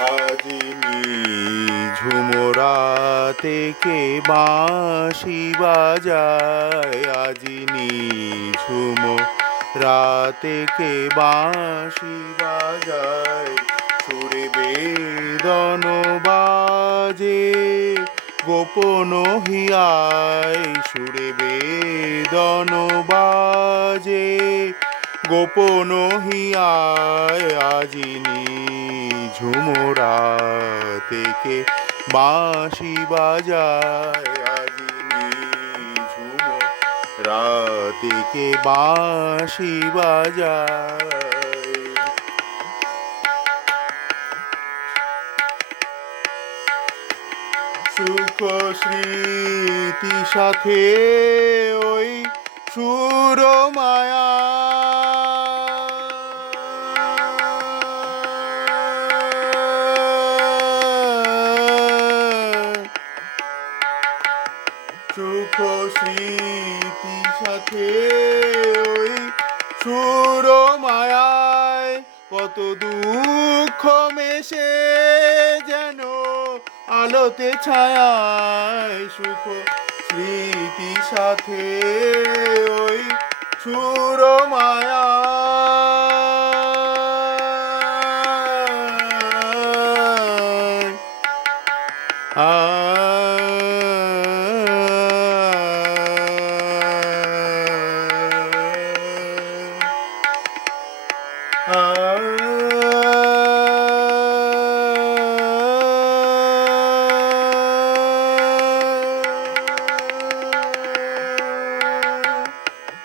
আজিনি ঝুমরা থেকে বাঁশি বাজায় আজিনি ঝুম রাতে কে বাঁশি বাজায় সুরে বেদন বাজে, গোপন হিয়ায়। সুরে বেদন বাজে, গোপন হিয়ায়। আজিনি ঝুমরা থেকে বাঁশি বাজায় আজিনি ঝুম রাতেকে বাঁশি বাজায়। সুখ স্মৃতি সাথে ওই সুর মায়া সুখ স্মৃতি সাথে ওই সুর মায়ায় কত দুঃখ মেশে যেন আলোতে ছায়ায় সুখ স্মৃতি সাথে ওই সুর মায়া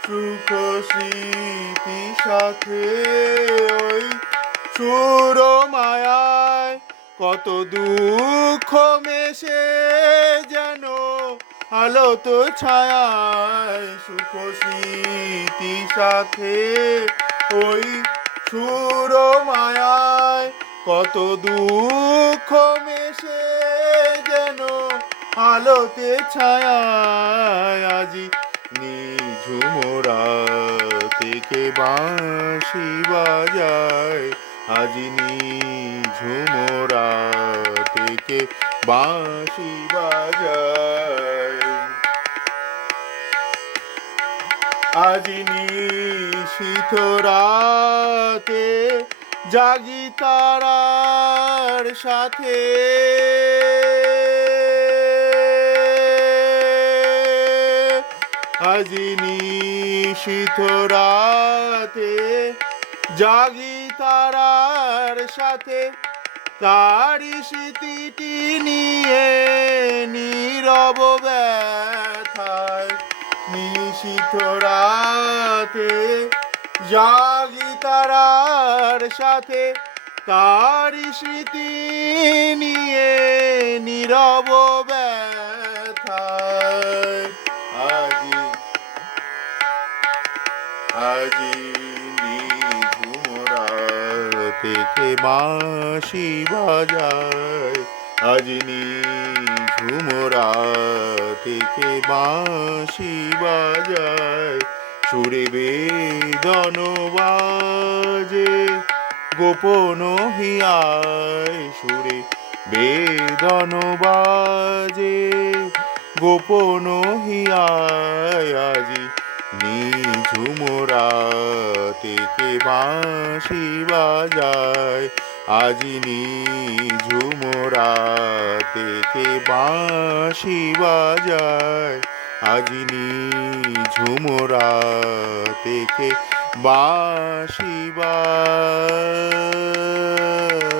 সুখ স্মৃতি সাথে ওই সুর মায়ায় কত দুঃখ মেশে যেন আলো তো ছায়ায় সুখ স্মৃতি সাথে ওই সুর মায়ায় কত দুঃখ মেশে যেন আলোতে ছায়ায় আজি থেকে বাঁশি বাজায়, আজি নিঝুমরা থেকে বাঁশি বাজায়। আজি নিশীথ রাতে জাগি তারার সাথে। আজি নিশীথ রাতে, জাগি তারার সাথে। তারি স্মৃতিটি নিয়ে নীরব ব্যথায়। নিশীথ রাতে, জাগি তারার সাথে। তারি স্মৃতি নিয়ে নীরব ব্যথায়। আজি নিঝুমরা থেকে বাঁশি বাজায়। আজি নিঝুমরা থেকে বাঁশি বাজায়। সুরে বেদন বাজে, গোপন হিয়ায়। সুরে বেদন বাজে, গোপন হিয়ায়। আজি নিঝুমরা থেকে বাঁশি বাজায়। আজি নিঝুমরা থেকে বাঁশি বাজায়। আজি নিঝুমরা থেকে বাঁশি বাজায়।